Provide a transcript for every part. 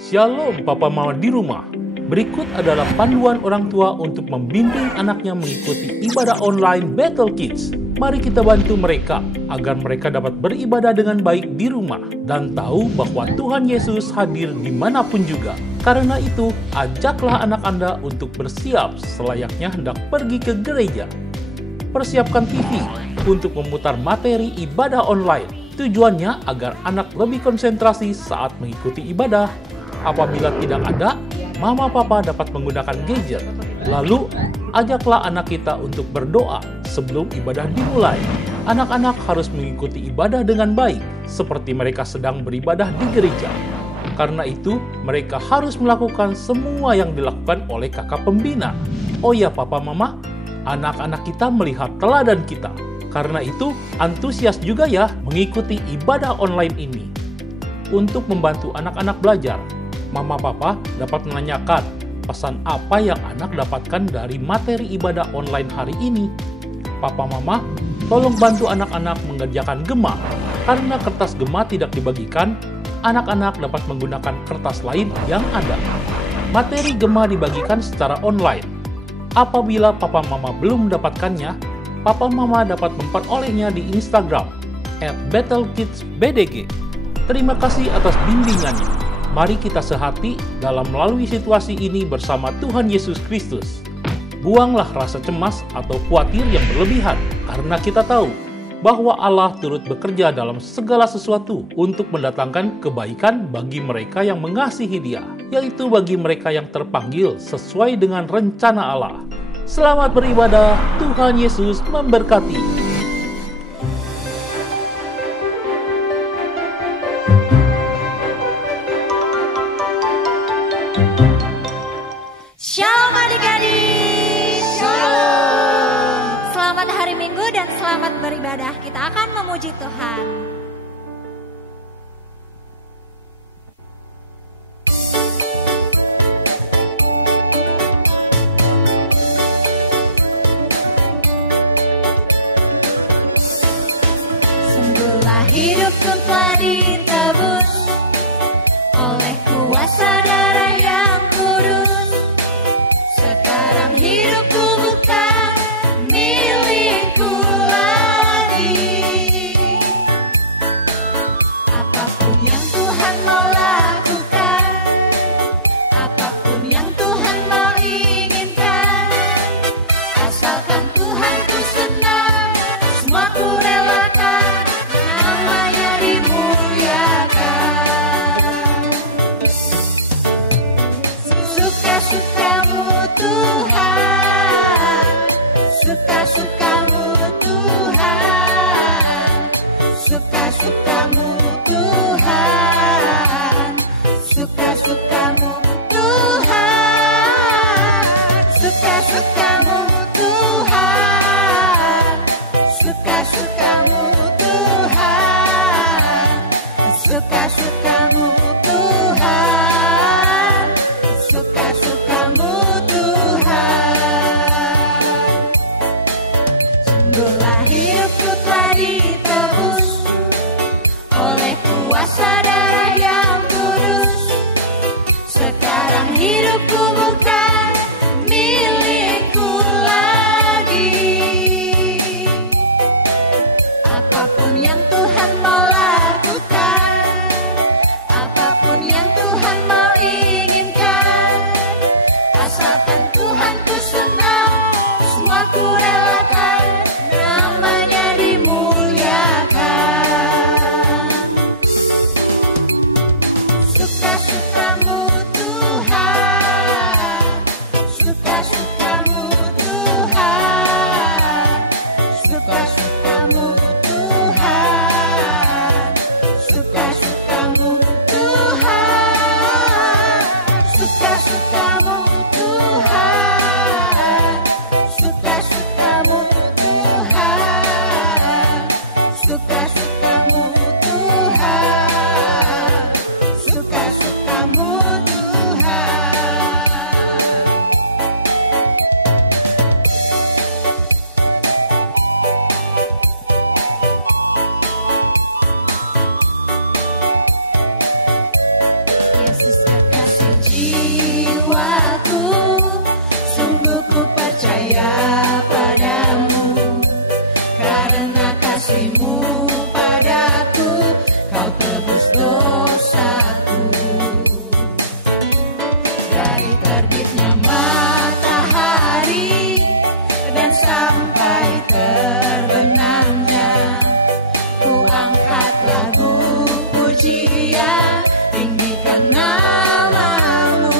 Shalom Papa Mama di rumah. Berikut adalah panduan orang tua untuk membimbing anaknya mengikuti ibadah online Battle Kids. Mari kita bantu mereka agar mereka dapat beribadah dengan baik di rumah dan tahu bahwa Tuhan Yesus hadir dimanapun juga. Karena itu, ajaklah anak Anda untuk bersiap selayaknya hendak pergi ke gereja. Persiapkan TV untuk memutar materi ibadah online. Tujuannya agar anak lebih konsentrasi saat mengikuti ibadah. Apabila tidak ada, Mama Papa dapat menggunakan gadget. Lalu, ajaklah anak kita untuk berdoa sebelum ibadah dimulai. Anak-anak harus mengikuti ibadah dengan baik, seperti mereka sedang beribadah di gereja. Karena itu, mereka harus melakukan semua yang dilakukan oleh kakak pembina. Oh ya Papa Mama, anak-anak kita melihat teladan kita. Karena itu, antusias juga ya mengikuti ibadah online ini. Untuk membantu anak-anak belajar, Mama Papa dapat menanyakan pesan apa yang anak dapatkan dari materi ibadah online hari ini. Papa Mama, tolong bantu anak-anak mengerjakan gema. Karena kertas gema tidak dibagikan, anak-anak dapat menggunakan kertas lain yang ada. Materi gema dibagikan secara online. Apabila Papa Mama belum mendapatkannya, Papa Mama dapat memperolehnya di Instagram @battlekidsbdg. Terima kasih atas bimbingannya. Mari kita sehati dalam melalui situasi ini bersama Tuhan Yesus Kristus. Buanglah rasa cemas atau khawatir yang berlebihan, karena kita tahu bahwa Allah turut bekerja dalam segala sesuatu untuk mendatangkan kebaikan bagi mereka yang mengasihi Dia, yaitu bagi mereka yang terpanggil sesuai dengan rencana Allah. Selamat beribadah, Tuhan Yesus memberkati. Shalom adik-adik. Shalom. Selamat hari Minggu dan selamat beribadah. Kita akan memuji Tuhan. Sungguhlah hidupku telah ditebus oleh kuasa darah yang kudus. Sekarang hidupku bukan milikku lagi. Apapun yang Tuhan mau lakukan, apapun yang Tuhan mau inginkan, asalkan Tuhan ku senang, semua ku relakan, namanya dimuliakan. Suka-sukamu Tuhan, suka-sukamu Tuhan, suka-sukamu Tuhan, suka-sukamu Tuhan, suka-sukamu Tuhan, suka-sukamu Tuhan, suka-sukamu Tuhan, suka-sukamu Tuhan. Sungguhlah hidupku telah ditebus oleh kuasa darah yang kudus. Sekarang hidupku bukan milikku jiwaku, sungguh ku percaya padamu. Karena kasih-Mu padaku, Kau tebus dosaku. Dari terbitnya matahari dan sampai terbenamnya, ku angkat lagu pujian, tinggikan nama-Mu.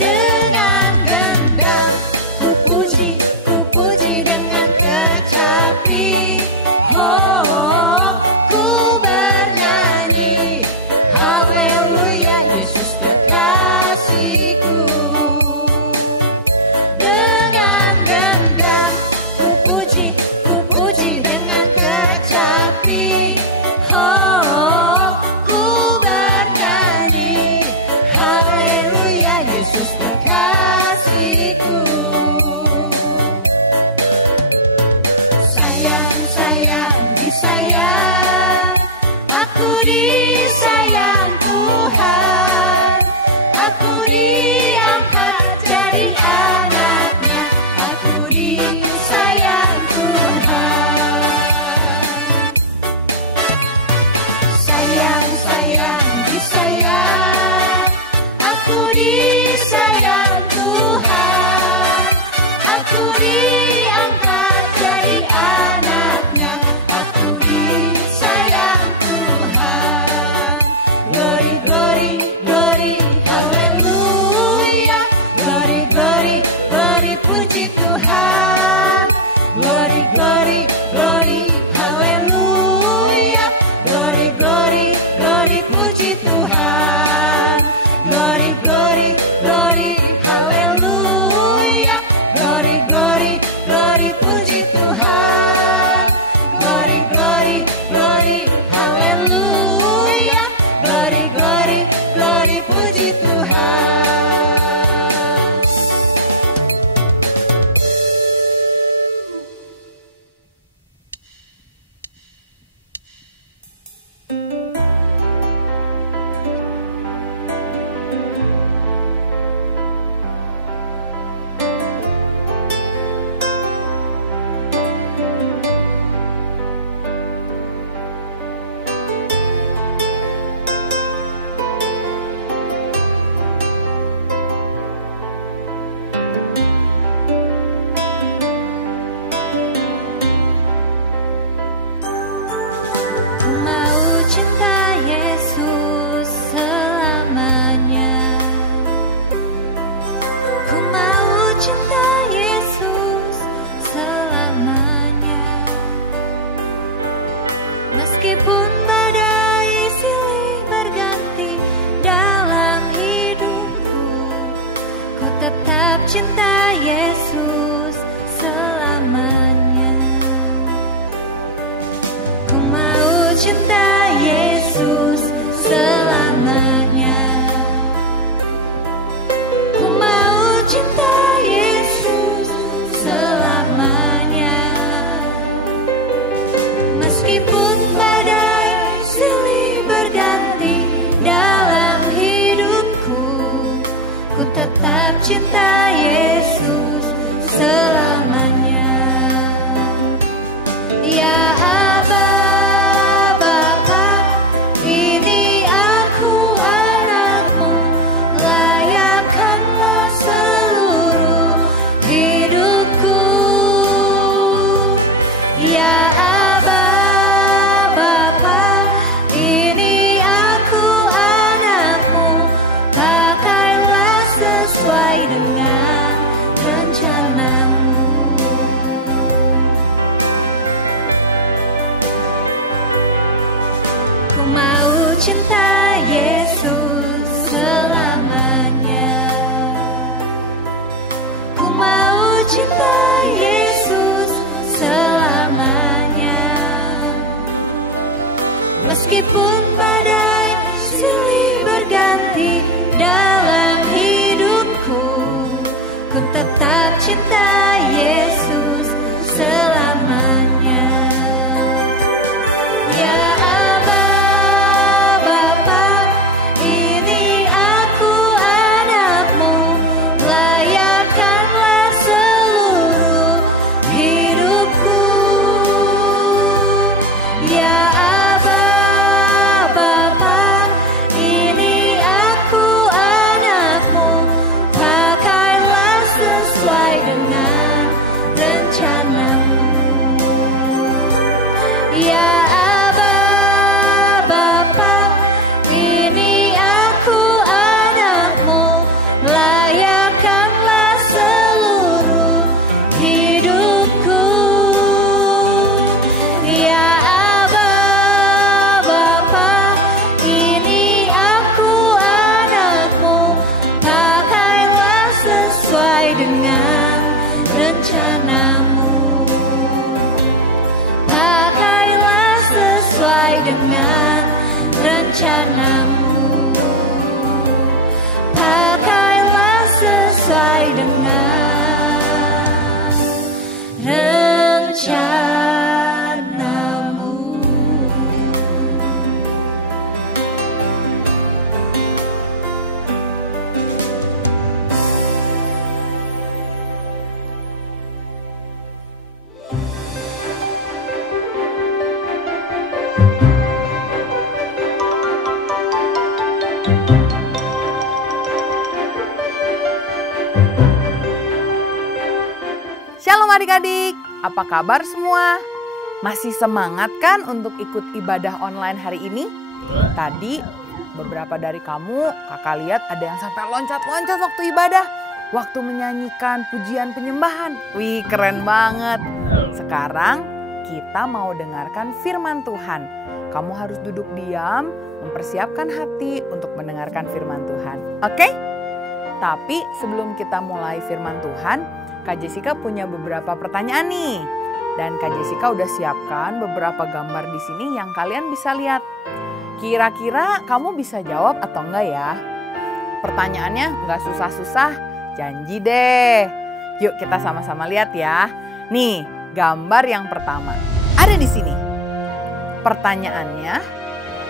Dengan gendang ku puji dengan kecapi. Oh, ku bernyanyi, haleluya, Yesus kekasihku. Dengan gendang ku puji dengan kecapi. Oh, ku bernyanyi, haleluya, Yesus kekasihku. Sayang, disayang, aku disayang Tuhan. Aku diangkat jadi anak-Nya, aku disayang Tuhan. Sayang, disayang, aku disayang Tuhan. Aku diangkat jadi anak-Nya, aku disayang Tuhan. Glory, glory, glory, haleluya. Glory, glory, glory, puji Tuhan. Glory, glory, glory, haleluya. Glory, glory, glory, puji Tuhan. Glory, glory, glory, haleluya. Glory, glory, glory, puji Tuhan. Glory, glory, glory, haleluya. Glory, glory, glory, puji Tuhan. Meskipun badai silih berganti dalam hidupku, ku tetap cinta Yesus selamanya. Ku mau cinta Yesus selamanya. Ku mau cinta Yesus selamanya. Meskipun badai silih berganti dalam hidupku, ku tetap cinta Yesus selamanya. Ya Aba, Bapa, ini aku anak-Mu, layakkanlah seluruh hidupku. Ya Aba, Bapa, ini aku anak-Mu, pakailah sesuai dengan rencana-Mu. Ku mau cinta Yesus selamanya. Ku mau cinta Yesus selamanya. Meskipun badai silih berganti dalam hidupku, ku tetap cinta Yesus selamanya. Ya Aba, Bapa, ini rencanamu. Pakailah sesuai dengan rencanamu. Shalom adik-adik, apa kabar semua? Masih semangat kan untuk ikut ibadah online hari ini? Tadi beberapa dari kamu, kakak lihat ada yang sampai loncat-loncat waktu ibadah. Waktu menyanyikan pujian penyembahan. Wih, keren banget. Sekarang kita mau dengarkan firman Tuhan. Kamu harus duduk diam, mempersiapkan hati untuk mendengarkan firman Tuhan. Oke? Tapi sebelum kita mulai firman Tuhan, Kak Jessica punya beberapa pertanyaan nih. Dan Kak Jessica udah siapkan beberapa gambar di sini yang kalian bisa lihat. Kira-kira kamu bisa jawab atau enggak ya? Pertanyaannya enggak susah-susah, janji deh. Yuk kita sama-sama lihat ya. Nih, gambar yang pertama. Ada di sini. Pertanyaannya,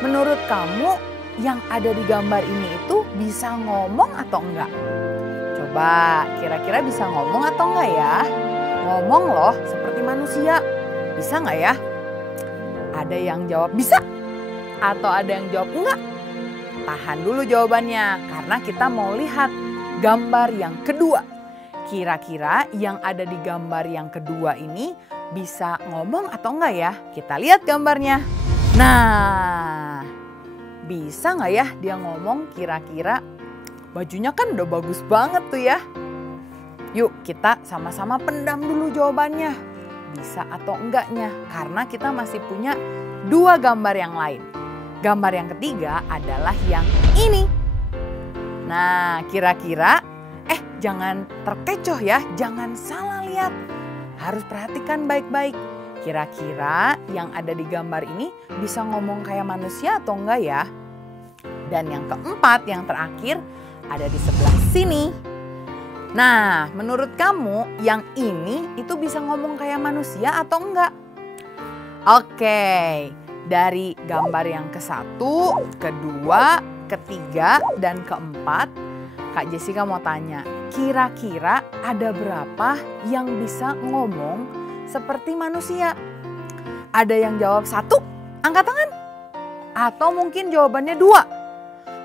menurut kamu yang ada di gambar ini itu bisa ngomong atau enggak? Coba kira-kira bisa ngomong atau enggak ya? Ngomong loh seperti manusia. Bisa enggak ya? Ada yang jawab bisa atau ada yang jawab enggak? Tahan dulu jawabannya karena kita mau lihat gambar yang kedua. Kira-kira yang ada di gambar yang kedua ini bisa ngomong atau enggak ya? Kita lihat gambarnya. Nah, bisa enggak ya dia ngomong kira-kira? Bajunya kan udah bagus banget tuh ya. Yuk kita sama-sama pendam dulu jawabannya. Bisa atau enggaknya. Karena kita masih punya dua gambar yang lain. Gambar yang ketiga adalah yang ini. Nah kira-kira, jangan terkecoh ya. Jangan salah lihat. Harus perhatikan baik-baik. Kira-kira yang ada di gambar ini bisa ngomong kayak manusia atau enggak ya? Dan yang keempat, yang terakhir, ada di sebelah sini. Nah, menurut kamu yang ini itu bisa ngomong kayak manusia atau enggak? Oke, dari gambar yang ke-1, kedua, ketiga, dan keempat, Kak Jessica mau tanya, kira-kira ada berapa yang bisa ngomong seperti manusia? Ada yang jawab 1, angkat tangan. Atau mungkin jawabannya 2.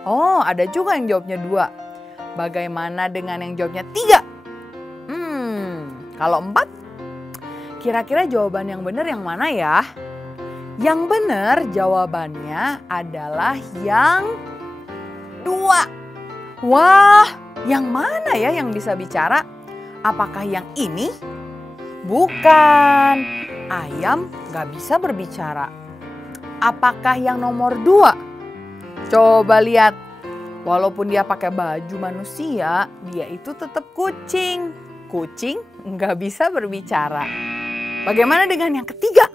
Oh, ada juga yang jawabnya 2. Bagaimana dengan yang jawabnya 3? Kalau 4? Kira-kira jawaban yang benar yang mana ya? Yang benar jawabannya adalah yang 2. Wah, yang mana ya yang bisa bicara? Apakah yang ini? Bukan. Ayam gak bisa berbicara. Apakah yang nomor 2? Coba lihat, walaupun dia pakai baju manusia, dia itu tetap kucing. Kucing nggak bisa berbicara. Bagaimana dengan yang ketiga?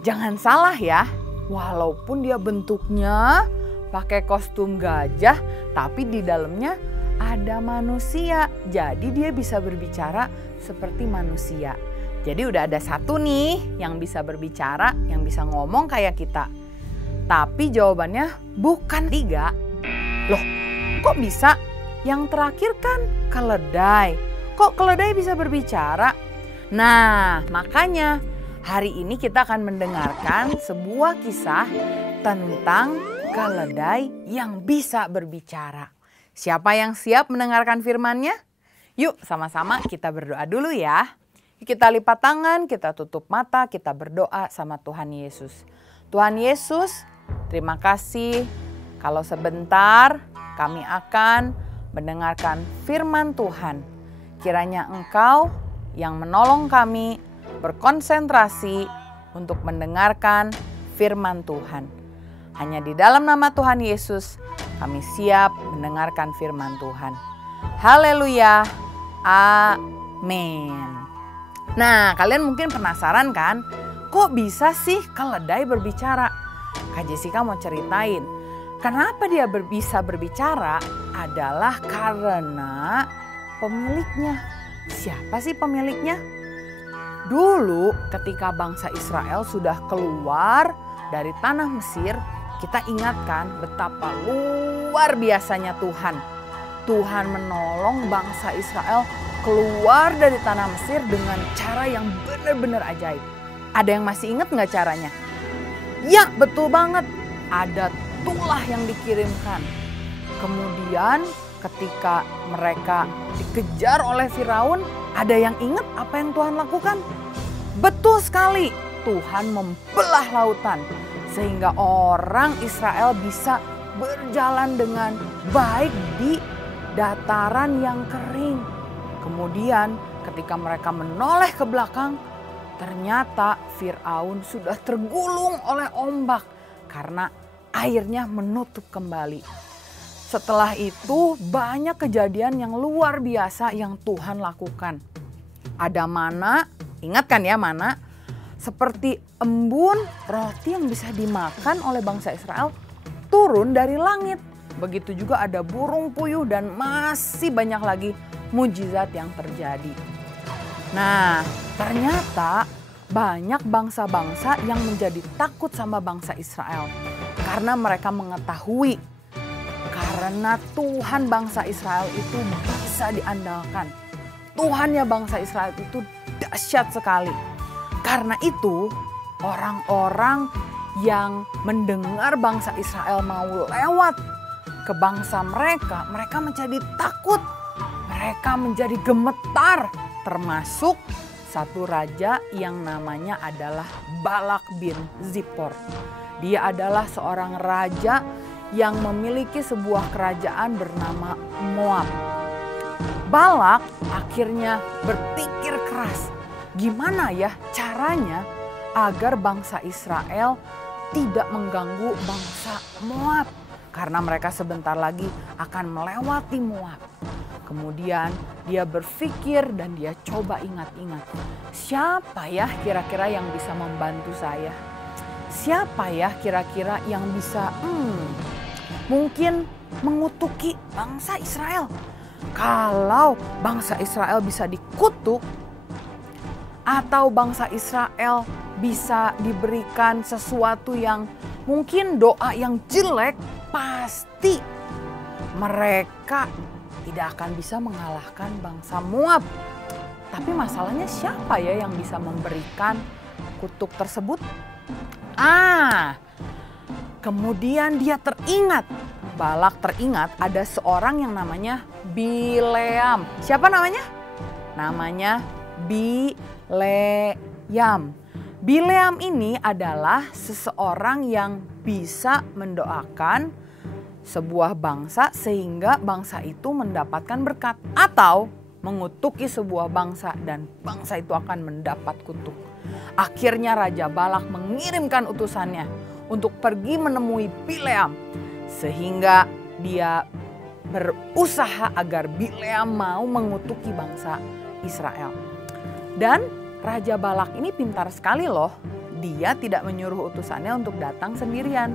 Jangan salah ya. Walaupun dia bentuknya pakai kostum gajah, tapi di dalamnya ada manusia. Jadi dia bisa berbicara seperti manusia. Jadi udah ada 1 nih yang bisa berbicara, yang bisa ngomong kayak kita. Tapi jawabannya bukan 3. Loh, kok bisa? Yang terakhir kan keledai. Kok keledai bisa berbicara? Nah, makanya hari ini kita akan mendengarkan sebuah kisah tentang keledai yang bisa berbicara. Siapa yang siap mendengarkan firman-Nya? Yuk sama-sama kita berdoa dulu ya. Kita lipat tangan, kita tutup mata, kita berdoa sama Tuhan Yesus. Tuhan Yesus, terima kasih kalau sebentar kami akan mendengarkan firman Tuhan. Kiranya Engkau yang menolong kami berkonsentrasi untuk mendengarkan firman Tuhan. Hanya di dalam nama Tuhan Yesus kami siap mendengarkan firman Tuhan. Haleluya. Amin. Nah, kalian mungkin penasaran kan? Kok bisa sih keledai berbicara? Kak Jessica mau ceritain. Kenapa dia bisa berbicara adalah karena pemiliknya. Siapa sih pemiliknya? Dulu ketika bangsa Israel sudah keluar dari tanah Mesir, kita ingatkan betapa luar biasanya Tuhan. Tuhan menolong bangsa Israel keluar dari tanah Mesir dengan cara yang benar-benar ajaib. Ada yang masih ingat nggak caranya? Ya, betul banget. Ada tulah yang dikirimkan. Kemudian ketika mereka dikejar oleh Firaun, ada yang ingat apa yang Tuhan lakukan? Betul sekali, Tuhan membelah lautan sehingga orang Israel bisa berjalan dengan baik di dataran yang kering. Kemudian ketika mereka menoleh ke belakang, ternyata Firaun sudah tergulung oleh ombak karena airnya menutup kembali. Setelah itu banyak kejadian yang luar biasa yang Tuhan lakukan. Ada mana, ingat kan ya mana? Seperti embun roti yang bisa dimakan oleh bangsa Israel turun dari langit. Begitu juga ada burung puyuh dan masih banyak lagi mujizat yang terjadi. Nah, ternyata banyak bangsa-bangsa yang menjadi takut sama bangsa Israel karena mereka mengetahui karena Tuhan bangsa Israel itu bisa diandalkan. Tuhannya bangsa Israel itu dahsyat sekali. Karena itu orang-orang yang mendengar bangsa Israel mau lewat ke bangsa mereka, mereka menjadi takut. Mereka menjadi gemetar. Termasuk satu raja yang namanya adalah Balak bin Zippor. Dia adalah seorang raja yang memiliki sebuah kerajaan bernama Moab. Balak akhirnya berpikir keras, gimana ya caranya agar bangsa Israel tidak mengganggu bangsa Moab. Karena mereka sebentar lagi akan melewati Moab. Kemudian dia berpikir dan dia coba ingat-ingat, siapa ya kira-kira yang bisa membantu saya? Siapa ya kira-kira yang bisa mungkin mengutuki bangsa Israel? Kalau bangsa Israel bisa dikutuk atau bangsa Israel bisa diberikan sesuatu yang mungkin doa yang jelek, pasti mereka tidak akan bisa mengalahkan bangsa Moab. Tapi masalahnya siapa ya yang bisa memberikan kutuk tersebut? Kemudian dia teringat, Balak teringat ada seorang yang namanya Bileam. Siapa namanya? Namanya Bileam. Bileam ini adalah seseorang yang bisa mendoakan sebuah bangsa sehingga bangsa itu mendapatkan berkat. Atau mengutuki sebuah bangsa dan bangsa itu akan mendapat kutuk. Akhirnya Raja Balak mengirimkan utusannya untuk pergi menemui Bileam. Sehingga dia berusaha agar Bileam mau mengutuki bangsa Israel. Dan Raja Balak ini pintar sekali loh. Dia tidak menyuruh utusannya untuk datang sendirian.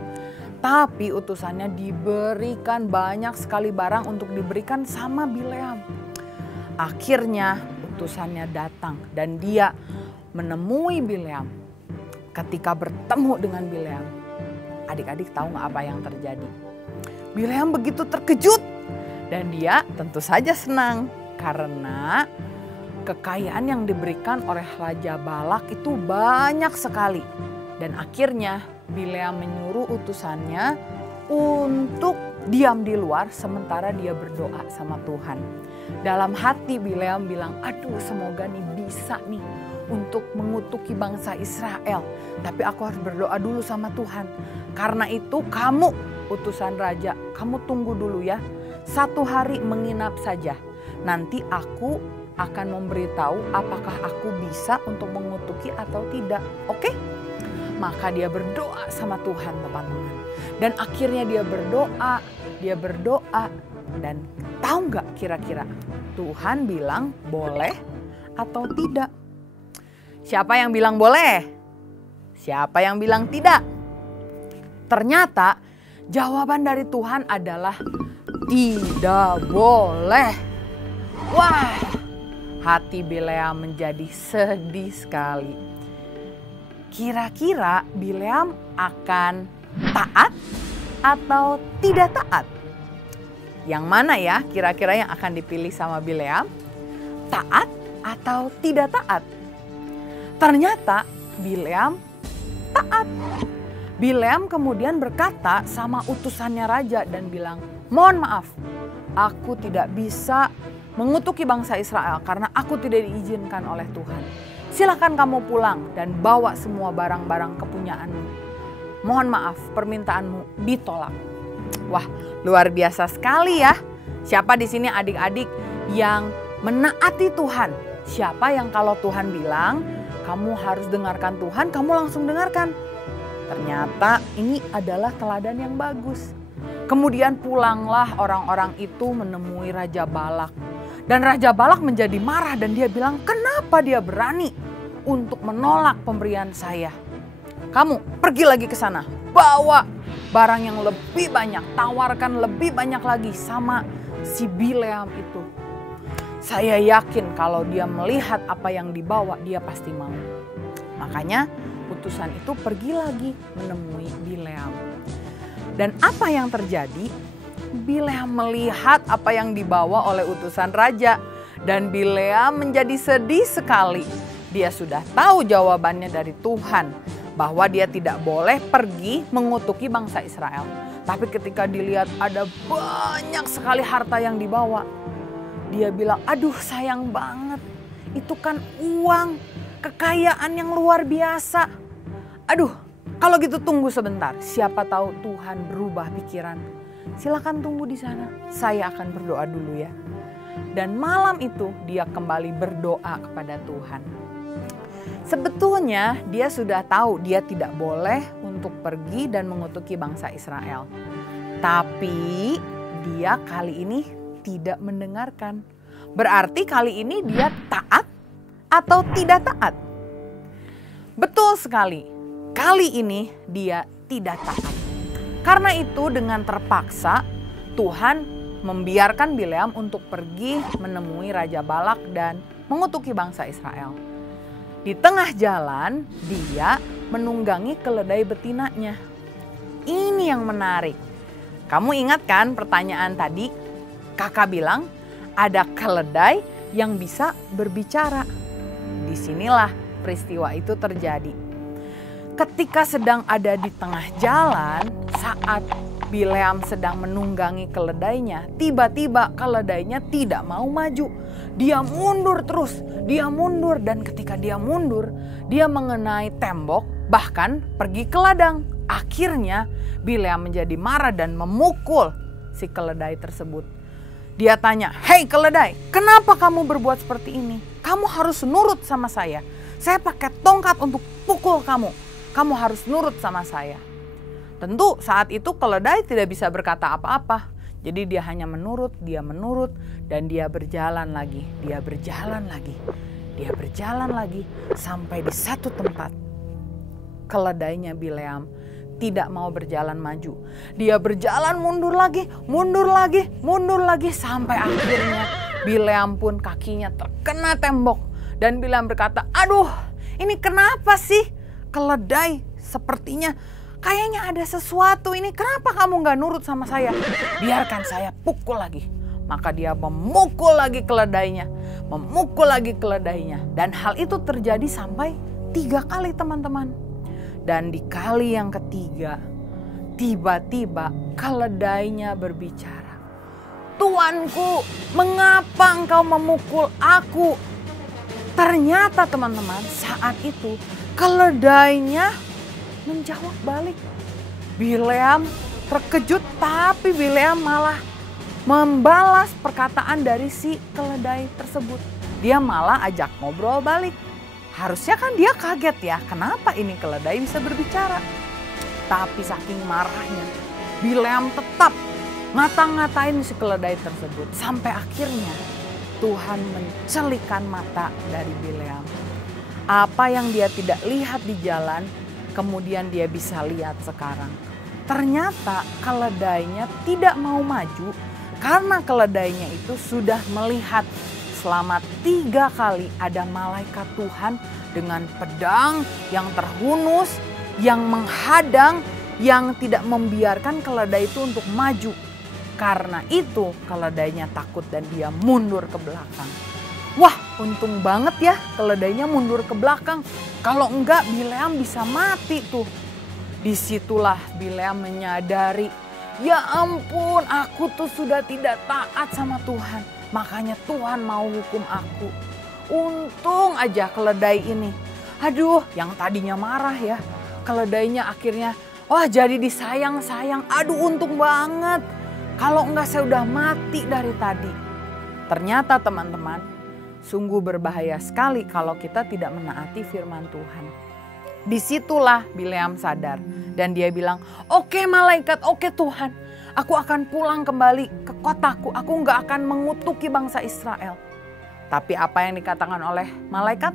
Tapi utusannya diberikan banyak sekali barang untuk diberikan sama Bileam. Akhirnya utusannya datang dan dia menemui Bileam. Ketika bertemu dengan Bileam, adik-adik tahu nggak apa yang terjadi? Bileam begitu terkejut dan dia tentu saja senang karena kekayaan yang diberikan oleh Raja Balak itu banyak sekali. Dan akhirnya Bileam menyuruh utusannya untuk diam di luar sementara dia berdoa sama Tuhan. Dalam hati Bileam bilang, aduh semoga nih bisa nih untuk mengutuki bangsa Israel. Tapi aku harus berdoa dulu sama Tuhan. Karena itu kamu utusan raja, kamu tunggu dulu ya. 1 hari menginap saja. Nanti aku akan memberitahu apakah aku bisa untuk mengutuki atau tidak. Oke? Maka dia berdoa sama Tuhan teman-teman. Dan akhirnya dia berdoa. Dan tahu nggak kira-kira Tuhan bilang boleh atau tidak? Siapa yang bilang boleh? Siapa yang bilang tidak? Ternyata jawaban dari Tuhan adalah tidak boleh. Wah, hati Bileam menjadi sedih sekali. Kira-kira Bileam akan taat atau tidak taat? Yang mana ya kira-kira yang akan dipilih sama Bileam? Taat atau tidak taat? Ternyata Bileam taat. Bileam kemudian berkata sama utusannya raja dan bilang, "Mohon maaf, aku tidak bisa mengutuki bangsa Israel karena aku tidak diizinkan oleh Tuhan. Silakan kamu pulang dan bawa semua barang-barang kepunyaanmu. Mohon maaf, permintaanmu ditolak." Wah, luar biasa sekali ya. Siapa di sini adik-adik yang menaati Tuhan? Siapa yang kalau Tuhan bilang, kamu harus dengarkan Tuhan, kamu langsung dengarkan? Ternyata ini adalah teladan yang bagus. Kemudian pulanglah orang-orang itu menemui Raja Balak. Dan Raja Balak menjadi marah dan dia bilang, "Kenapa dia berani untuk menolak pemberian saya? Kamu pergi lagi ke sana, bawa barang yang lebih banyak, tawarkan lebih banyak lagi sama si Bileam itu. Saya yakin kalau dia melihat apa yang dibawa, dia pasti mau." Makanya utusan itu pergi lagi menemui Bileam. Dan apa yang terjadi? Bileam melihat apa yang dibawa oleh utusan raja. Dan Bileam menjadi sedih sekali. Dia sudah tahu jawabannya dari Tuhan. Bahwa dia tidak boleh pergi mengutuki bangsa Israel. Tapi ketika dilihat ada banyak sekali harta yang dibawa. Dia bilang, "Aduh sayang banget. Itu kan uang, kekayaan yang luar biasa. Aduh, kalau gitu tunggu sebentar. Siapa tahu Tuhan berubah pikiran. Silakan tunggu di sana. Saya akan berdoa dulu ya." Dan malam itu dia kembali berdoa kepada Tuhan. Sebetulnya dia sudah tahu dia tidak boleh untuk pergi dan mengutuki bangsa Israel. Tapi dia kali ini tidak mendengarkan. Berarti kali ini dia taat atau tidak taat? Betul sekali. Kali ini dia tidak taat. Karena itu dengan terpaksa Tuhan membiarkan Bileam untuk pergi menemui Raja Balak dan mengutuki bangsa Israel. Di tengah jalan dia menunggangi keledai betinanya. Ini yang menarik. Kamu ingat kan pertanyaan tadi? Kakak bilang ada keledai yang bisa berbicara. Disinilah peristiwa itu terjadi. Ketika sedang ada di tengah jalan, saat Bileam sedang menunggangi keledainya, tiba-tiba keledainya tidak mau maju. Dia mundur terus, dia mundur, dan ketika dia mundur, dia mengenai tembok, bahkan pergi ke ladang. Akhirnya Bileam menjadi marah dan memukul si keledai tersebut. Dia tanya, "Hei keledai, kenapa kamu berbuat seperti ini? Kamu harus nurut sama saya. Saya pakai tongkat untuk pukul kamu. Kamu harus nurut sama saya." Tentu saat itu keledai tidak bisa berkata apa-apa. Jadi dia hanya menurut, dan dia berjalan lagi. Dia berjalan lagi sampai di satu tempat. Keledainya Bileam tidak mau berjalan maju. Dia berjalan mundur lagi sampai akhirnya Bileam pun kakinya terkena tembok. Dan Bileam berkata, "Aduh, ini kenapa sih? Keledai, sepertinya kayaknya ada sesuatu ini. Kenapa kamu gak nurut sama saya? Biarkan saya pukul lagi." Maka dia memukul lagi keledainya. Dan hal itu terjadi sampai 3 kali teman-teman. Dan di kali yang ketiga, tiba-tiba keledainya berbicara. "Tuanku, mengapa engkau memukul aku?" Ternyata teman-teman, saat itu keledainya menjawab balik. Bileam terkejut, tapi Bileam malah membalas perkataan dari si keledai tersebut. Dia malah ajak ngobrol balik. Harusnya kan dia kaget ya, kenapa ini keledai bisa berbicara. Tapi saking marahnya, Bileam tetap ngata-ngatain si keledai tersebut. Sampai akhirnya Tuhan mencelikan mata dari Bileam. Apa yang dia tidak lihat di jalan, kemudian dia bisa lihat sekarang. Ternyata keledainya tidak mau maju karena keledainya itu sudah melihat selama 3 kali ada malaikat Tuhan dengan pedang yang terhunus, yang menghadang, yang tidak membiarkan keledai itu untuk maju. Karena itu keledainya takut dan dia mundur ke belakang. Wah, untung banget ya keledainya mundur ke belakang. Kalau enggak Bileam bisa mati tuh. Disitulah Bileam menyadari, ya ampun, aku tuh sudah tidak taat sama Tuhan. Makanya Tuhan mau hukum aku. Untung aja keledai ini. Aduh, yang tadinya marah ya. Keledainya akhirnya, wah jadi disayang-sayang. Aduh, untung banget. Kalau enggak saya udah mati dari tadi. Ternyata teman-teman, sungguh berbahaya sekali kalau kita tidak menaati firman Tuhan. Disitulah Bileam sadar dan dia bilang, oke malaikat, oke Tuhan, aku akan pulang kembali ke kotaku, aku nggak akan mengutuki bangsa Israel. Tapi apa yang dikatakan oleh malaikat?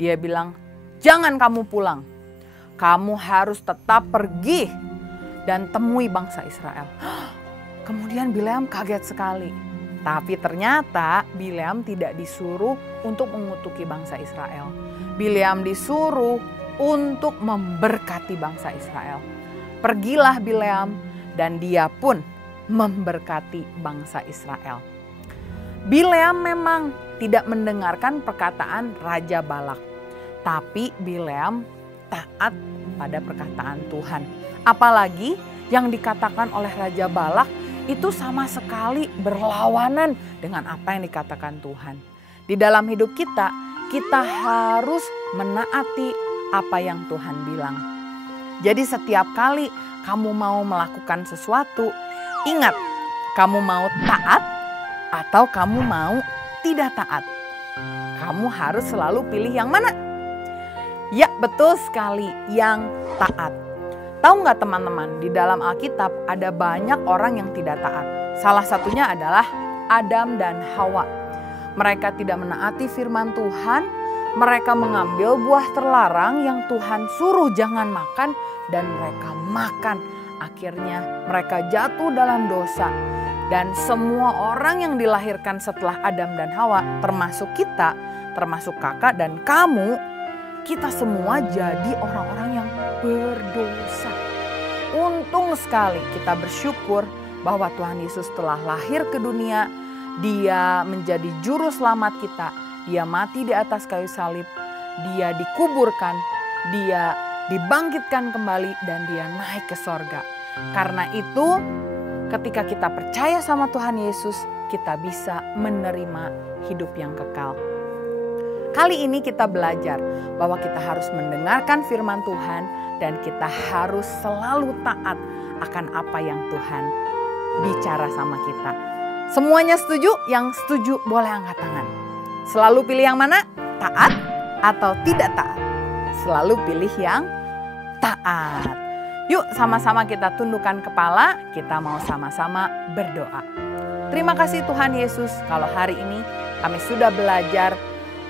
Dia bilang, jangan kamu pulang, kamu harus tetap pergi dan temui bangsa Israel. Kemudian Bileam kaget sekali. Tapi ternyata Bileam tidak disuruh untuk mengutuki bangsa Israel. Bileam disuruh untuk memberkati bangsa Israel. Pergilah Bileam dan dia pun memberkati bangsa Israel. Bileam memang tidak mendengarkan perkataan Raja Balak. Tapi Bileam taat pada perkataan Tuhan. Apalagi yang dikatakan oleh Raja Balak itu sama sekali berlawanan dengan apa yang dikatakan Tuhan. Di dalam hidup kita harus menaati apa yang Tuhan bilang. Jadi setiap kali kamu mau melakukan sesuatu, ingat kamu mau taat atau kamu mau tidak taat. Kamu harus selalu pilih yang mana? Ya betul sekali, yang taat. Tahu nggak teman-teman, di dalam Alkitab ada banyak orang yang tidak taat. Salah satunya adalah Adam dan Hawa. Mereka tidak menaati firman Tuhan. Mereka mengambil buah terlarang yang Tuhan suruh jangan makan dan mereka makan. Akhirnya mereka jatuh dalam dosa. Dan semua orang yang dilahirkan setelah Adam dan Hawa, termasuk kita, termasuk kakak dan kamu, kita semua jadi orang-orang yang berdosa. Untung sekali kita bersyukur bahwa Tuhan Yesus telah lahir ke dunia. Dia menjadi juru selamat kita. Dia mati di atas kayu salib, dia dikuburkan, dia dibangkitkan kembali dan dia naik ke sorga. Karena itu ketika kita percaya sama Tuhan Yesus, kita bisa menerima hidup yang kekal. Kali ini kita belajar bahwa kita harus mendengarkan firman Tuhan dan kita harus selalu taat akan apa yang Tuhan bicara sama kita. Semuanya setuju? Yang setuju boleh angkat tangan. Selalu pilih yang mana? Taat atau tidak taat? Selalu pilih yang taat. Yuk sama-sama kita tundukkan kepala, kita mau sama-sama berdoa. Terima kasih Tuhan Yesus kalau hari ini kami sudah belajar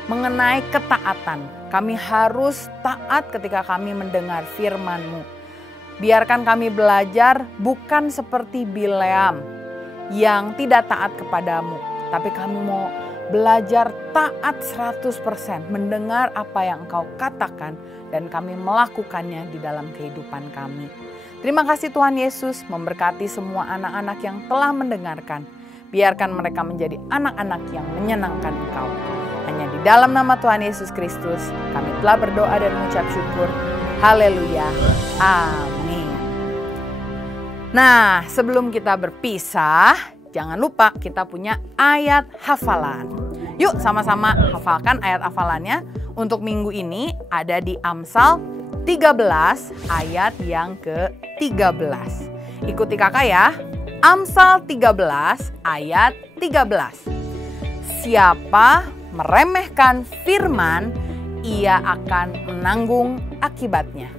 mengenai ketaatan. Kami harus taat ketika kami mendengar firman-Mu. Biarkan kami belajar bukan seperti Bileam yang tidak taat kepadamu, tapi kami mau belajar taat 100%, mendengar apa yang Engkau katakan dan kami melakukannya di dalam kehidupan kami. Terima kasih Tuhan Yesus, memberkati semua anak-anak yang telah mendengarkan. Biarkan mereka menjadi anak-anak yang menyenangkan Engkau. Hanya di dalam nama Tuhan Yesus Kristus kami telah berdoa dan mengucap syukur. Haleluya. Amin. Nah, sebelum kita berpisah, jangan lupa kita punya ayat hafalan. Yuk sama-sama hafalkan ayat hafalannya. Untuk minggu ini ada di Amsal 13 ayat yang ke-13. Ikuti kakak ya. Amsal 13 ayat 13. Siapa meremehkan firman, ia akan menanggung akibatnya.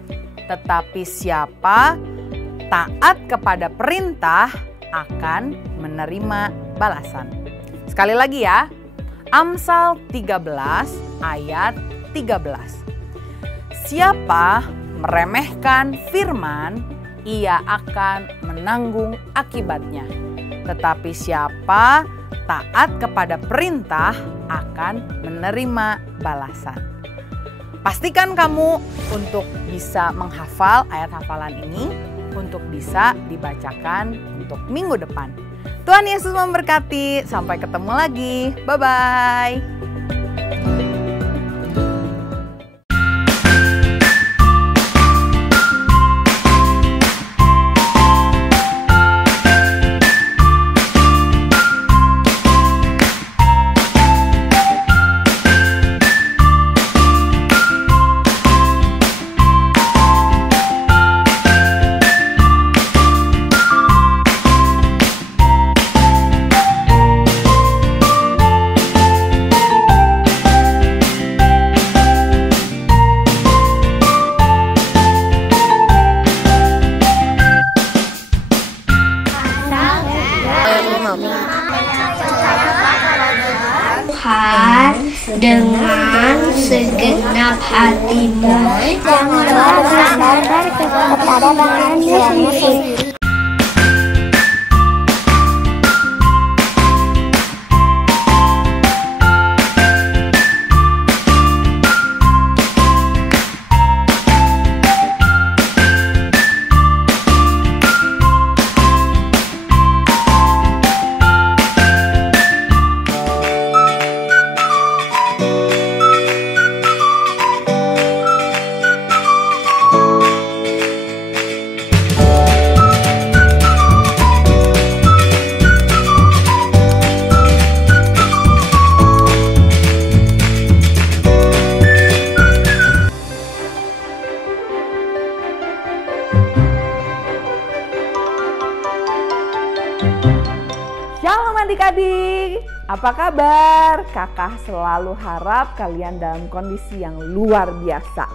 Tetapi siapa taat kepada perintah akan menerima balasan. Sekali lagi ya, Amsal 13 ayat 13. Siapa meremehkan firman, ia akan menanggung akibatnya. Tetapi siapa taat kepada perintah akan menerima balasan. Pastikan kamu untuk bisa menghafal ayat hafalan ini untuk bisa dibacakan untuk minggu depan. Tuhan Yesus memberkati. Sampai ketemu lagi. Bye-bye. Tuhan dengan segenap hatimu. Janganlah bersandar kepada manusia sendiri. Shalom adik-adik, apa kabar? Kakak selalu harap kalian dalam kondisi yang luar biasa.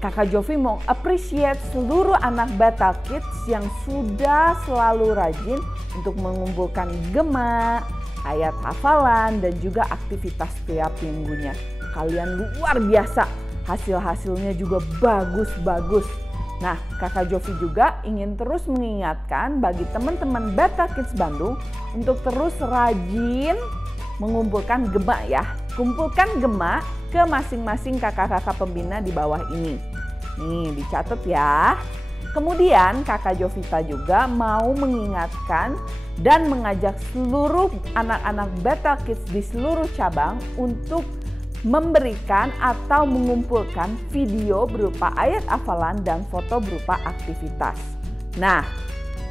Kakak Jovi mau appreciate seluruh anak Bethel Kids yang sudah selalu rajin untuk mengumpulkan gema, ayat hafalan, dan juga aktivitas setiap minggunya. Kalian luar biasa, hasil-hasilnya juga bagus-bagus. Nah, Kakak Jovi juga ingin terus mengingatkan bagi teman-teman Bethel Kids Bandung untuk terus rajin mengumpulkan gema ya. Kumpulkan gema ke masing-masing kakak-kakak pembina di bawah ini. Nih, dicatat ya. Kemudian Kakak Jovita juga mau mengingatkan dan mengajak seluruh anak-anak Bethel Kids di seluruh cabang untuk memberikan atau mengumpulkan video berupa ayat hafalan dan foto berupa aktivitas. Nah,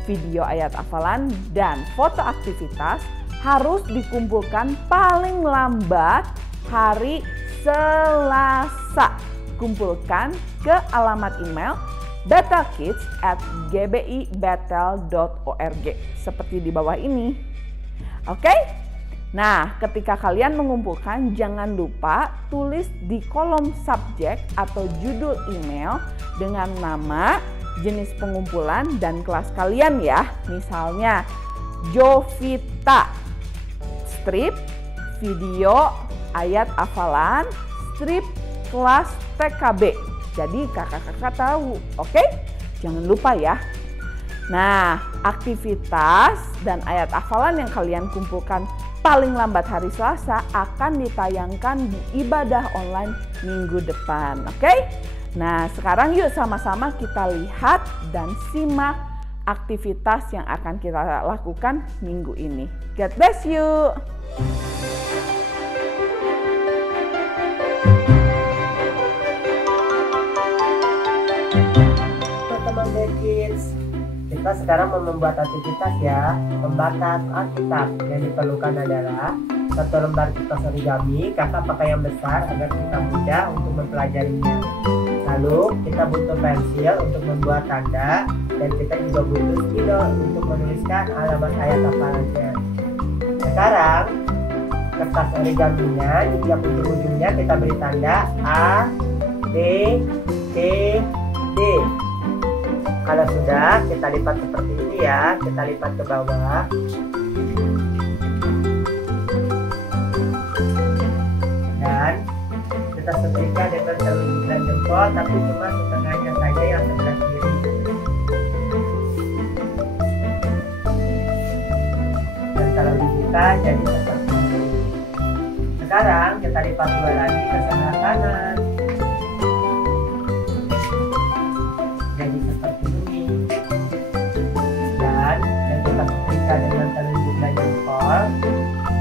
video ayat hafalan dan foto aktivitas harus dikumpulkan paling lambat hari Selasa. Kumpulkan ke alamat email bethelkids@gbibethel.org seperti di bawah ini. Oke? Nah, ketika kalian mengumpulkan, jangan lupa tulis di kolom subjek atau judul email dengan nama, jenis pengumpulan, dan kelas kalian ya. Misalnya, Jovita, strip, video, ayat hafalan, strip, kelas TKB. Jadi kakak-kakak tahu, oke? Jangan lupa ya. Nah, aktivitas dan ayat hafalan yang kalian kumpulkan paling lambat hari Selasa akan ditayangkan di ibadah online minggu depan. Oke? Nah, sekarang yuk sama-sama kita lihat dan simak aktivitas yang akan kita lakukan minggu ini. God bless you. Teman-teman Kids, kita sekarang mau membuat aktivitas ya, membatas Alkitab. Yang diperlukan adalah satu lembar kertas origami. Kakak pakai yang besar agar kita mudah untuk mempelajarinya. Lalu kita butuh pensil untuk membuat tanda, dan kita juga butuh spidol untuk menuliskan alamat ayat hafalannya. Sekarang kertas origaminya di tiap ujung-ujungnya kita beri tanda A, B, C, D. Kalau sudah, kita lipat seperti ini ya, kita lipat ke bawah. Dan kita setrika dengan telunjuk dan jempol, tapi cuma setengahnya saja yang sebelah kiri. Dan kalau dibuka jadi seperti ini. Sekarang kita lipat dua lagi ke sebelah kanan. Jadi seperti ini. Dan yang kita setrika dengan telunjuk dan jempol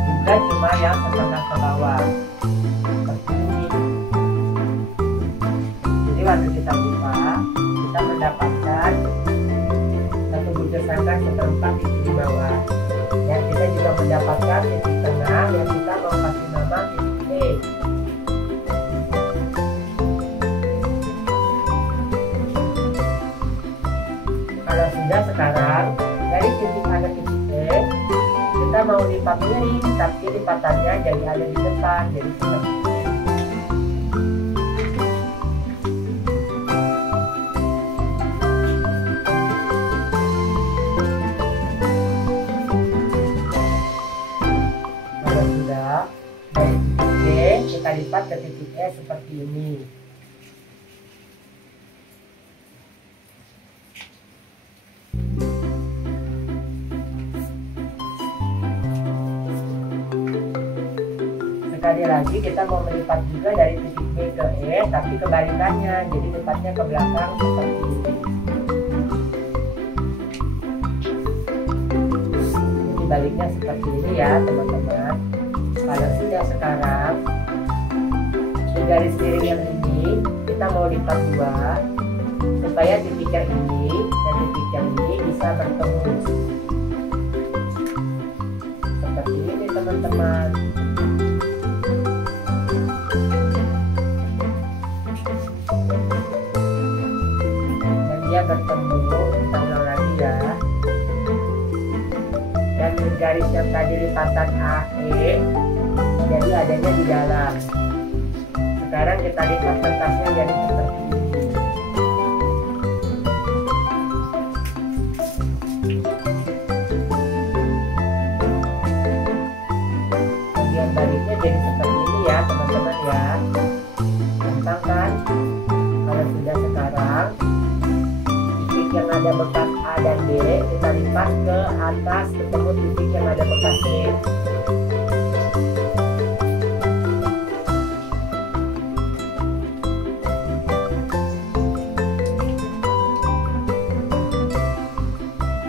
juga cuma yang setengah ke bawah. Seperti ini. Jadi waktu kita buka, kita mendapatkan satu butir sangkar seperempat di bawah. Dan kita juga mendapatkan titik tengah yang kita mau kasih nama titik E. Kalau sudah sekarang dari titik A ke titik E, kita mau lipat miring, tapi lipatannya jadi ada di depan, jadi seperti ini. Kalau sudah dari titik D kita lipat ke titik E seperti ini. Sekali lagi kita mau melipat juga dari titik B ke E, tapi kebalikannya, jadi lipatnya ke belakang seperti ini. Jadi baliknya seperti ini ya teman-teman. Kalau sudah sekarang di garis miring yang ini kita mau lipat dua supaya titik yang ini dan titik yang ini bisa bertemu. Seperti ini teman-teman. Dia bertemu, kita ulang lagi ya. Dan di garis yang tadi lipatan AE jadi adanya di dalam. Sekarang kita lipat kertasnya jadi seperti ini. Bagian baliknya jadi seperti ini ya teman-teman ya. Gampang kan? Kalau sudah sekarang yang ada bekas A dan B kita lipat ke atas ketemu titik yang ada bekas B.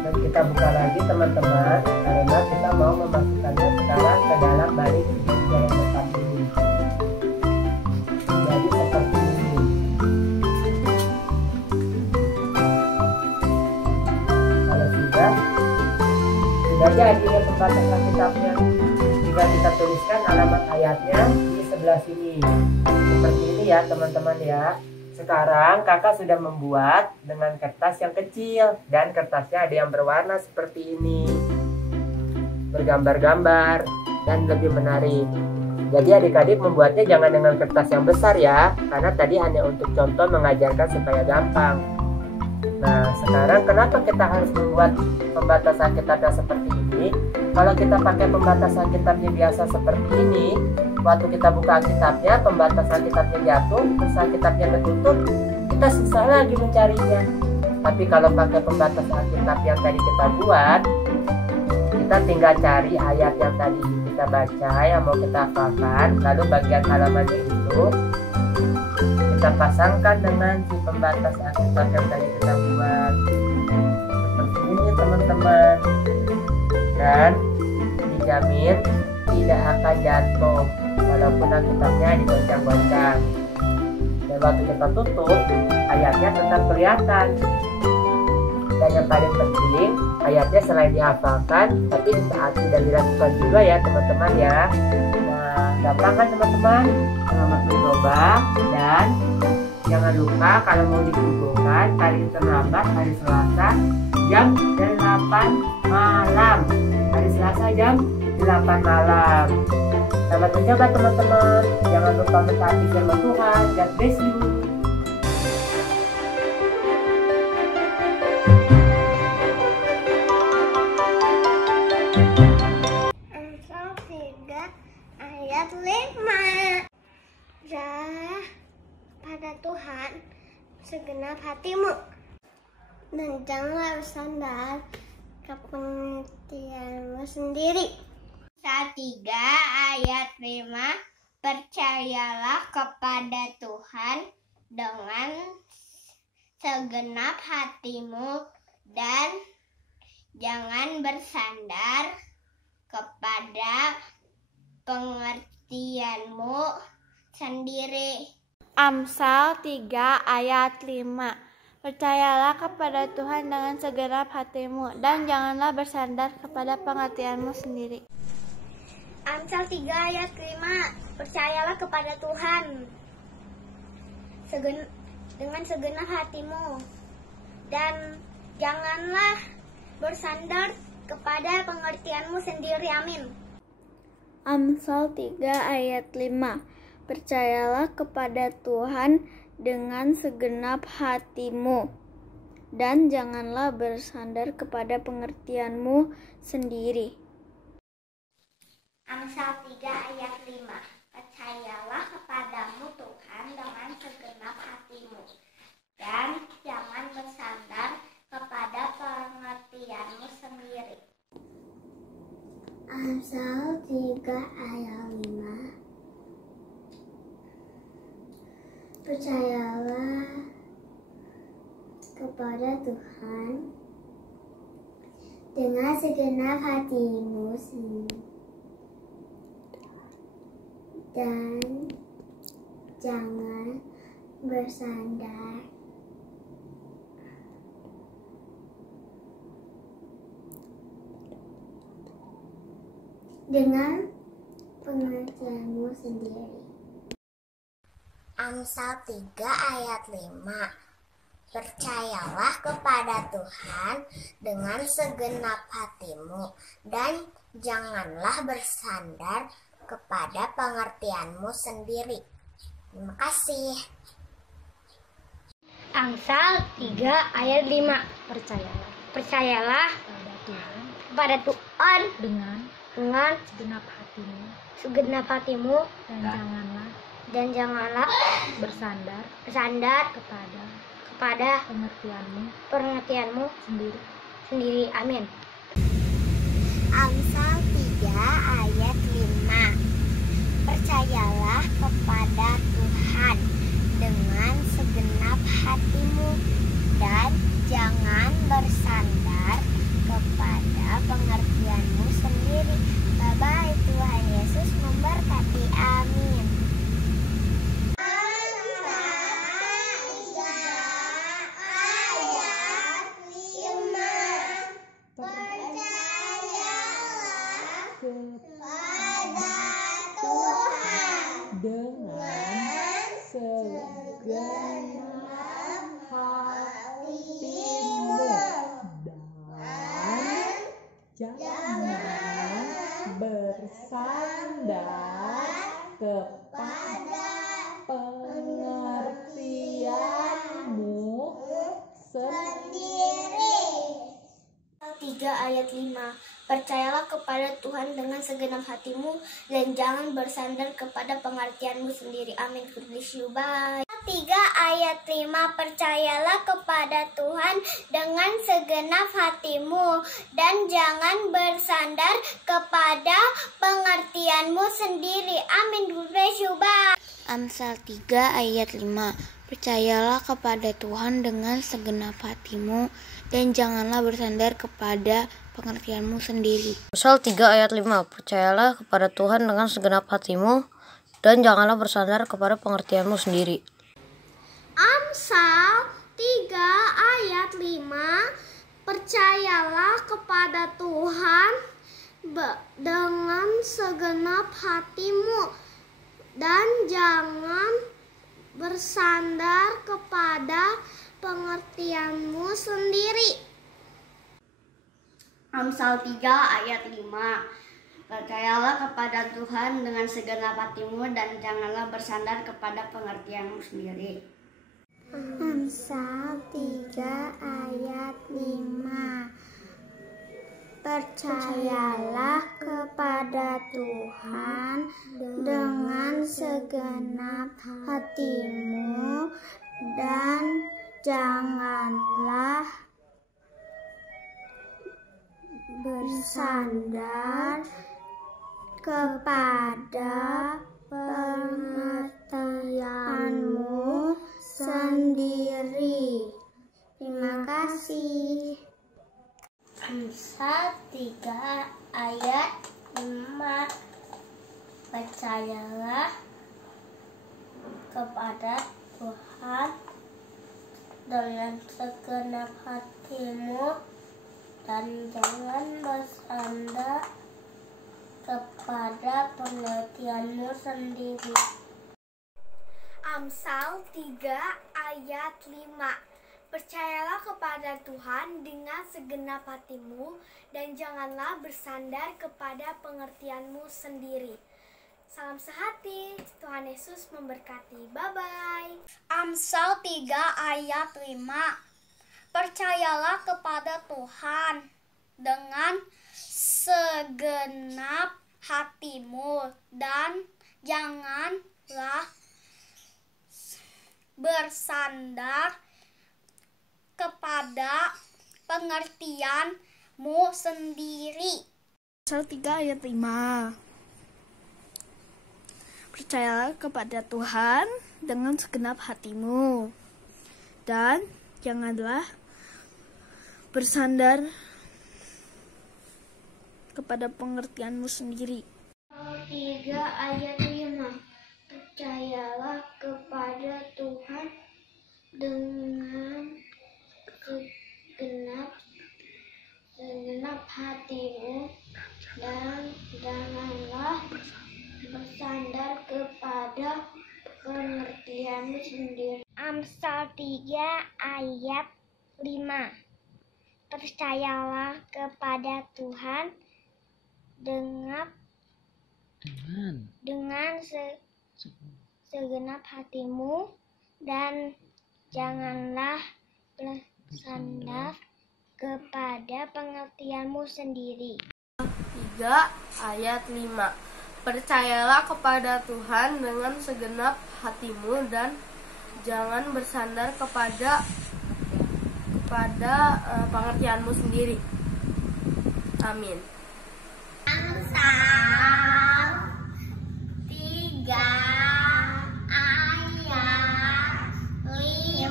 Dan kita buka lagi teman-teman karena kita mau memasukkannya sekarang ke dalam balik segitiga yang bekas ini. Jadi seperti ini. Sudah jadi ya pembatasan kitabnya. Tinggal kita tuliskan alamat ayatnya di sebelah sini. Seperti ini ya teman-teman ya. Sekarang kakak sudah membuat dengan kertas yang kecil. Dan kertasnya ada yang berwarna seperti ini. Bergambar-gambar dan lebih menarik. Jadi adik-adik membuatnya jangan dengan kertas yang besar ya. Karena tadi hanya untuk contoh mengajarkan supaya gampang. Nah, sekarang kenapa kita harus membuat pembatasan kitabnya seperti ini? Kalau kita pakai pembatasan kitabnya biasa seperti ini, waktu kita buka kitabnya, pembatasan kitabnya jatuh, terus kitabnya ketutup, kita susah lagi mencarinya. Tapi kalau pakai pembatasan kitab yang tadi kita buat, kita tinggal cari ayat yang tadi kita baca, yang mau kita hafalkan, lalu bagian halamannya itu kita pasangkan dengan si pembatas Alkitab yang tadi kita buat seperti ini teman-teman, dan dijamin tidak akan jatuh walaupun Alkitabnya digoncang-goncang. Dan waktu kita tutup ayatnya tetap kelihatan. Dan yang paling penting ayatnya selain dihafalkan tapi ditaati dan dilakukan juga ya teman-teman ya. Nah, gampang kan teman-teman? Selamat mencoba dan jangan lupa kalau mau dikumpulkan paling terlambat hari Selasa jam 8 malam. Hari Selasa jam 8 malam. Selamat mencoba teman-teman. Jangan lupa mentaati firman Tuhan. God bless you. Amsal 3 ayat 5. Berserah pada Tuhan segenap hatimu dan janganlah bersandar ke pengertianmu sendiri. Amsal 3 ayat 5. Percayalah kepada Tuhan dengan segenap hatimu dan jangan bersandar kepada pengertianmu sendiri. Amsal 3 ayat 5. Percayalah kepada Tuhan dengan segenap hatimu dan janganlah bersandar kepada pengertianmu sendiri. Amsal 3 ayat 5. Percayalah kepada Tuhan dengan segenap hatimu dan janganlah bersandar kepada pengertianmu sendiri. Amin. Amsal 3 ayat 5. Percayalah kepada Tuhan dengan segenap hatimu dan janganlah bersandar kepada pengertianmu sendiri. Amsal 3 ayat 5. Percayalah kepadamu Tuhan dengan segenap hatimu dan jangan bersandar kepada pengertianmu sendiri. Amsal 3 ayat 5. Percayalah kepada Tuhan dengan segenap hatimu dan jangan bersandar dengan pengertianmu sendiri. Amsal 3 ayat 5. Percayalah kepada Tuhan dengan segenap hatimu dan janganlah bersandar kepada pengertianmu sendiri. Terima kasih. Amsal 3 ayat 5. Percayalah kepada Tuhan dengan segenap hatimu dan janganlah bersandar kepada pengertianmu sendiri. Amin. Amsal 3 ayat 5. Percayalah kepada Tuhan dengan segenap hatimu dan jangan bersandar kepada pengertianmu sendiri. Bye-bye, Tuhan Yesus memberkati. Amin. Bersandar kepada pengertianmu sendiri. 3 ayat 5. Percayalah kepada Tuhan dengan segenap hatimu dan jangan bersandar kepada pengertianmu sendiri. Amin. God bless you. Bye. 3 ayat 5. Percayalah kepada Tuhan dengan segenap hatimu dan jangan bersandar kepada pengertianmu sendiri. Amin. God bless you. Bye. Amsal 3 ayat 5. Percayalah kepada Tuhan dengan segenap hatimu dan janganlah bersandar kepada pengertianmu sendiri. Amsal 3 ayat 5. Percayalah kepada Tuhan dengan segenap hatimu dan janganlah bersandar kepada pengertianmu sendiri. Amsal 3 ayat 5. Percayalah kepada Tuhan dengan segenap hatimu dan jangan bersandar kepada pengertianmu sendiri. Amsal 3 ayat 5. Percayalah kepada Tuhan dengan segenap hatimu dan janganlah bersandar kepada pengertianmu sendiri. Amsal 3 ayat 5. Percayalah kepada Tuhan dengan segenap hatimu dan janganlah bersandar kepada pengertianmu sendiri. Terima kasih. Amsal 3 ayat 5. Percayalah kepada Tuhan dengan segenap hatimu dan jangan bersandar kepada pengertianmu sendiri. Amsal 3 ayat 5. Percayalah kepada Tuhan dengan segenap hatimu dan janganlah bersandar kepada pengertianmu sendiri. Salam sehati, Tuhan Yesus memberkati. Bye-bye. Amsal 3 ayat 5. Percayalah kepada Tuhan dengan segenap hatimu dan janganlah bersandar kepada pengertianmu sendiri. Amsal 3 ayat 5. Percayalah kepada Tuhan dengan segenap hatimu dan janganlah bersandar kepada pengertianmu sendiri. Amsal 3 ayat 5. Percayalah kepada Tuhan dengan segenap hatimu dan janganlah bersandar kepada pengertianmu sendiri. Amsal 3 ayat 5. Percayalah kepada Tuhan dengan segenap hatimu dan janganlah bersandar kepada pengertianmu sendiri. 3 ayat 5. Percayalah kepada Tuhan dengan segenap hatimu dan jangan bersandar kepada pengertianmu sendiri. Amin. Amsal 3 ayat 5.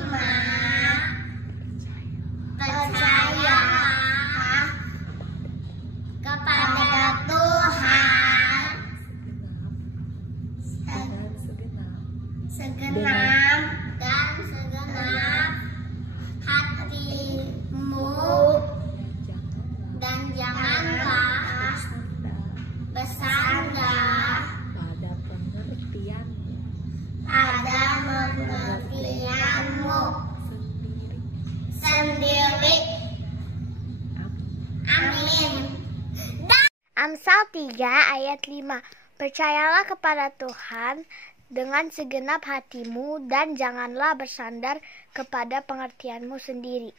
Percayalah kepada Tuhan segenap hatimu dan janganlah bersandar pada pengertianmu sendiri. Amin. Amsal 3 ayat 5. Percayalah kepada Tuhan dengan segenap hatimu dan janganlah bersandar kepada pengertianmu sendiri.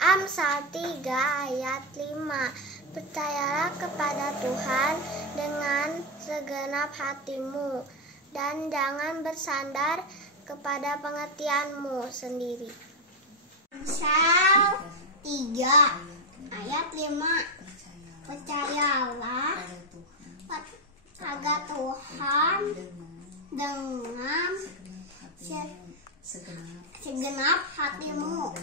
Amsal 3 ayat 5. Percayalah kepada Tuhan dengan segenap hatimu dan jangan bersandar kepada pengertianmu sendiri. Amsal 3 ayat 5. Percayalah pada Tuhan dengan segenap hatimu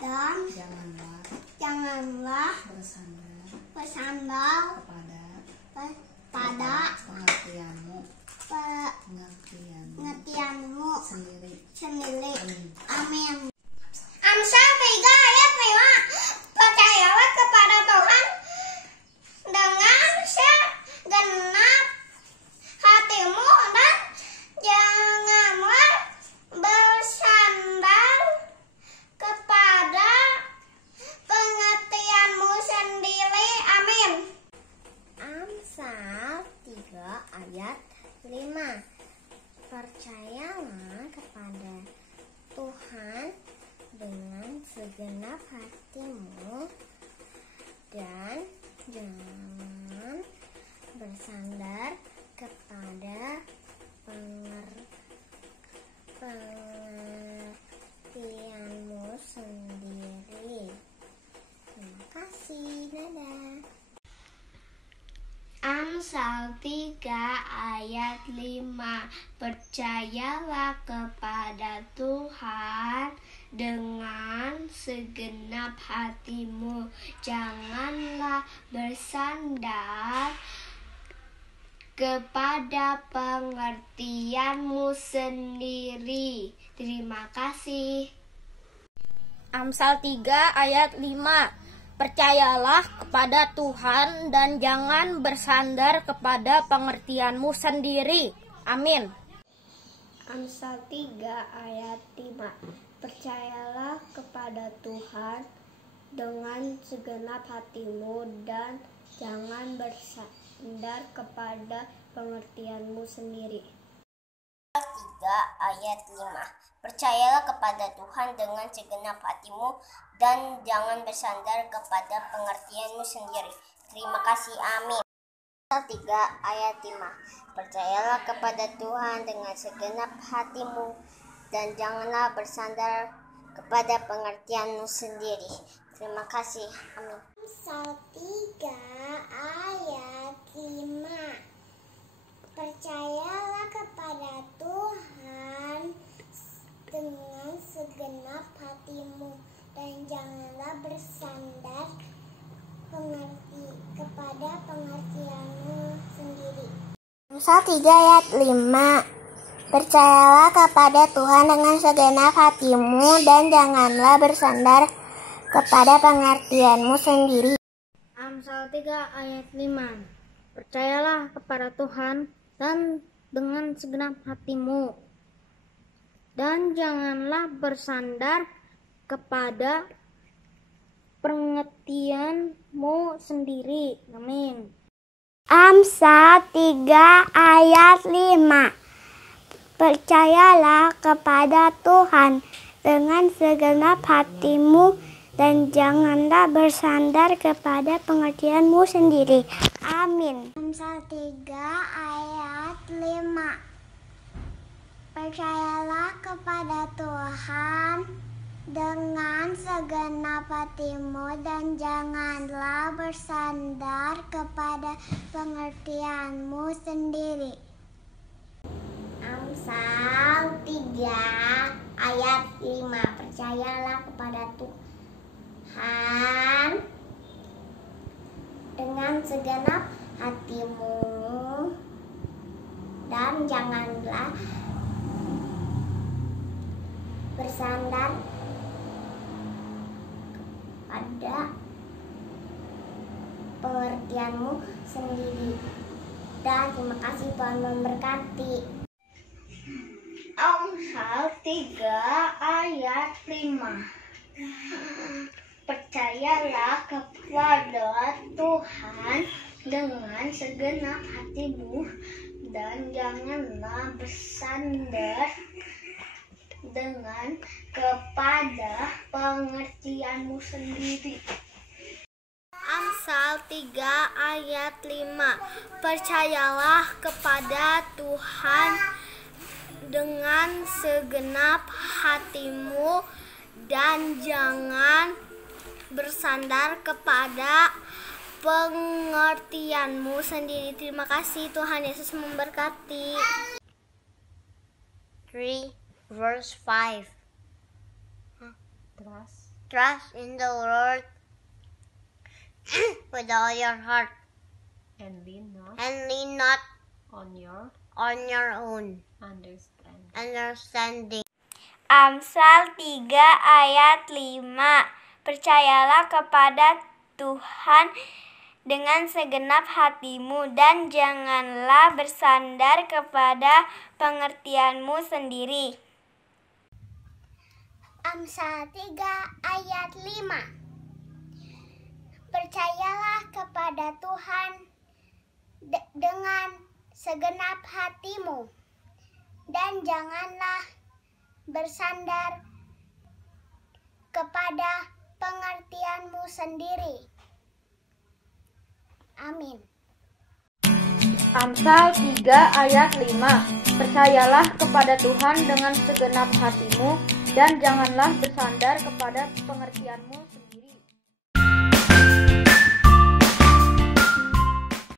dan janganlah bersandar pada pengertianmu sendiri. Amin. Amsal 3 ayat 5. Percayalah kepada Tuhan dengan segenap hatimu dan janganlah bersandar kepada pengertianmu sendiri. Amin. Amsal 3 ayat 5. Percayalah kepada Tuhan dengan segenap hatimu dan jangan bersandar kepada pengertianmu sendiri. Terima kasih. Dadah. Amsal 3 ayat 5. Percayalah kepada Tuhan dengan segenap hatimu. Janganlah bersandar kepada pengertianmu sendiri. Terima kasih. Amsal 3 ayat 5. Percayalah kepada Tuhan dan jangan bersandar kepada pengertianmu sendiri. Amin. Amsal 3 ayat 5. Percayalah kepada Tuhan dengan segenap hatimu dan jangan bersandar kepada pengertianmu sendiri. 3 ayat 5. Percayalah kepada Tuhan dengan segenap hatimu dan jangan bersandar kepada pengertianmu sendiri. Terima kasih. Amin. 3 ayat 5. Percayalah kepada Tuhan dengan segenap hatimu dan janganlah bersandar kepada pengertianmu sendiri. Terima kasih. Amin. Amsal 3 ayat 5. Percayalah kepada Tuhan dengan segenap hatimu dan janganlah bersandar kepada pengertianmu sendiri. Amsal 3 ayat 5. Percayalah kepada Tuhan dengan segenap hatimu dan janganlah bersandar kepada pengertianmu sendiri. Amsal 3 ayat 5. Percayalah kepada Tuhan dan dengan segenap hatimu dan janganlah bersandar kepada pengertianmu sendiri. Amin. Amsal 3 ayat 5. Percayalah kepada Tuhan dengan segenap hatimu dan janganlah bersandar kepada pengertianmu sendiri. Amin. Amsal 3 ayat 5. Percayalah kepada Tuhan dengan segenap hatimu dan janganlah bersandar kepada pengertianmu sendiri. Amsal 3 ayat 5. Percayalah kepada Tuhan dengan segenap hatimu dan janganlah bersandar pada pengertianmu sendiri. Dan terima kasih, Tuhan memberkati. Amsal 3 ayat 5. Percayalah kepada Tuhan dengan segenap hatimu dan janganlah bersandar dengan kepada pengertianmu sendiri. Amsal 3 ayat 5. Percayalah kepada Tuhan dengan segenap hatimu dan jangan bersandar kepada pengertianmu sendiri. Terima kasih, Tuhan Yesus memberkati. 3 verse 5. Trust in the Lord with all your heart And lean not on your own understanding. Amsal 3 ayat 5. Percayalah kepada Tuhan dengan segenap hatimu dan janganlah bersandar kepada pengertianmu sendiri. Amsal 3 ayat 5. Percayalah kepada Tuhan dengan segenap hatimu dan janganlah bersandar kepada pengertianmu sendiri. Amin. Amsal 3 ayat 5. Percayalah kepada Tuhan dengan segenap hatimu dan janganlah bersandar kepada pengertianmu